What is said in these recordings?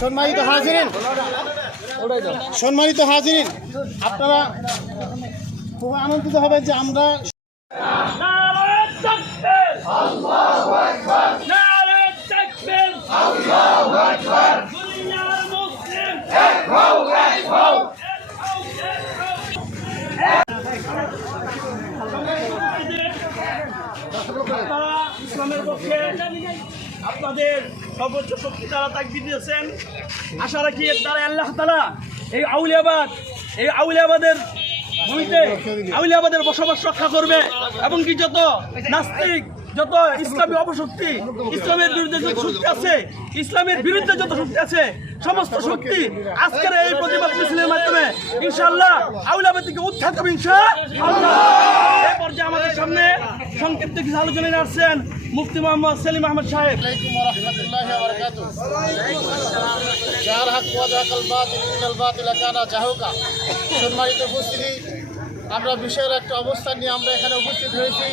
সম্মানিত হাজিরিন সম্মানিত হাজিরিন আপনারা খুব আনন্দিত হবেন যে আমরা আপনাদের সর্বোচ্চ শক্তি তারা তাকবি দিয়েছেন, আশা রাখি তারা আল্লাহ তালা এই আউলিয়াবাদ, এই আউলিয়াবাদের ভূমিতে আউলিয়াবাদের বসবাস রক্ষা করবে এবং কি যত নাস্তিক, যত ইসলামী অপশক্তি, ইসলামের বিরুদ্ধে যত শক্তি আছে, ইসলামের বিরুদ্ধে যত শক্তি আছে, সমস্ত শক্তি আজকের এই প্রতিবাদ মিছিলের মাধ্যমে ইনশাআল্লাহ আউলিয়াবাদ থেকে উত্থান হবে এই পর্যায়ে আমাদের সামনে সংক্ষিপ্ত কিছু আলোচনা নিয়ে আসছেন মুফতি মোহাম্মদ সেলিম আহমদ সাহেব। আমরা বিষয়ের একটা অবস্থান নিয়ে আমরা এখানে উপস্থিত হয়েছি।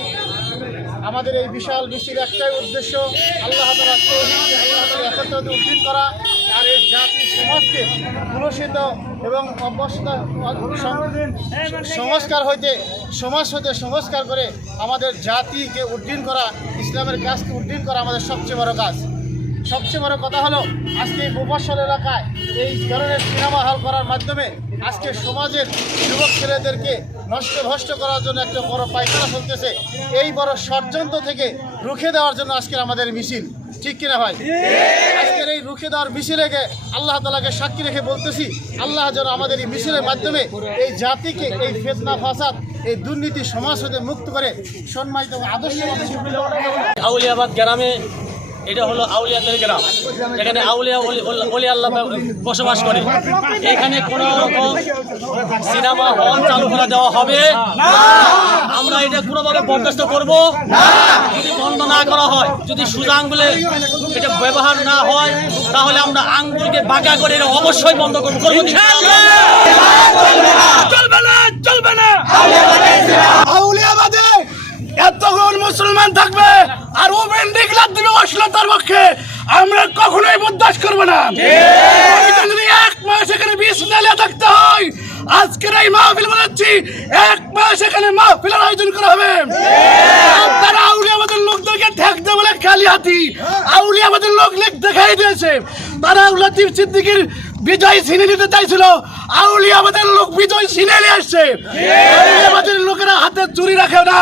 আমাদের এই বিশাল মিছিল একটাই উদ্দেশ্য, আল্লাহ আল্লাহ তাআলা একত্রতা করা। জাতি, সমাজকে এবং সংস্কার হইতে, সমাজ হইতে সংস্কার করে আমাদের জাতিকে উড্ডীন করা, ইসলামের কাজকে উড্ডীন করা আমাদের সবচেয়ে বড় কাজ। সবচেয়ে বড় কথা হলো, আজকে এই মুফাসল এলাকায় এই ধরনের সিনেমা হল করার মাধ্যমে আজকে সমাজের যুবক ছেলেদেরকে নষ্ট ভ্রষ্ট করার জন্য একটা বড় পায়খানা চলতেছে। এই বড় ষড়যন্ত্র থেকে রুখে দেওয়ার জন্য আজকের আমাদের মিছিল। ঠিক কিনা ভাই? রুখে দেওয়ার মিছিলেকে আল্লাহ তালাকে সাক্ষী রেখে বলতেছি, আল্লাহ যেন আমাদের এই মিছিলের মাধ্যমে এই জাতিকে এই ফেতনা, ফাসাদ, এই দুর্নীতি সমাজ হতে মুক্ত করে সম্মানিত আদর্শ আউলিয়াবাদ গ্রামে এটা হলো আউলিয়াদের গ্রাম। এখানে আউলিয়া অলি- আল্লাহ বসবাস করে। এখানে কোনো রকম সিনেমা হল চালু করে দেওয়া হবে। আমরা এটা কোনোভাবে বরদাস্ত করব। যদি বন্ধ না করা হয়, যদি সুজা আঙ্গুলে এটা ব্যবহার না হয় তাহলে আমরা আঙ্গুলকে বাঁকা করে অবশ্যই বন্ধ করব। মুসলমান থাকবে আর পক্ষে। আমরা কখনোই করব না। যদি এক মাস এখানে বিষ থাকতে হয়। আজকের এই মাহফিল বলেছি, এক মাস এখানে মাহফিলের আয়োজন করা হবে তারা আউলিয়াবাদের লোকদেরকে ঠেকতে বলে খালি হাতি আউলিয়াবাদের লোক লেখ দিয়েছে তারা সিদ্দিকির বিজয় ছিনে নিতে চাইছিল। আউলিয়া আমাদের লোক বিজয় ছিনে নিয়ে আসছে। আমাদের লোকেরা হাতে চুরি রাখে না।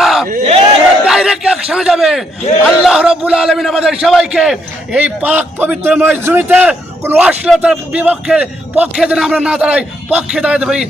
ডাইরেক্ট যাবে। আল্লাহ রব্বুল আলমিন আমাদের সবাইকে এই পাক পবিত্রময় জমিতে কোনো অশ্লীলতার বিপক্ষে পক্ষে যেন আমরা না দাঁড়াই, পক্ষে দাঁড়াতে পারি।